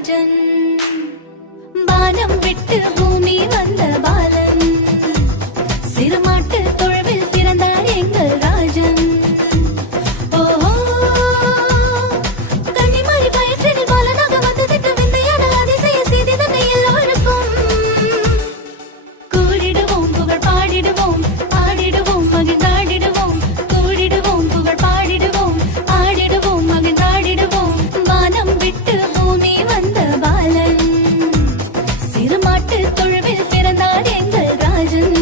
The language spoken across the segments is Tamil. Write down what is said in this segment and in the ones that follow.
ராஜன் வானம் விட்டு பூமி வந்த பாலன் சிறுமாட்டு தொழுவில் பிறந்தார் எங்கள் ராஜன் கன்னிமாரி பயிற்றில் பாலனாக வந்ததற்கு விந்தையான அதிசய செய்தி தன்னை எல்லோருக்கும் கூடிடுவோம் புகழ் பாடிடுவோம் ஆடிடுவோம் மகிழ்ந்தாடிடுவோம் கூடிடுவோம் புகழ் பாடிடுவோம் ஆடிடுவோம் மகிழ்ந்தாடிடுவோம் வானம் விட்டு பூமி வந்த பாலன் சிறுமாட்டு தொழுவில் பிறந்தார் எங்கள் ராஜன்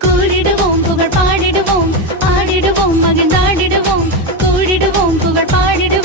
கூடிடுவோம் புகழ் பாடிடுவோம் ஆடிடுவோம் மகிழ்ந்தாடிடுவோம் கூடிடுவோம் புகழ் பாடிடுவோம்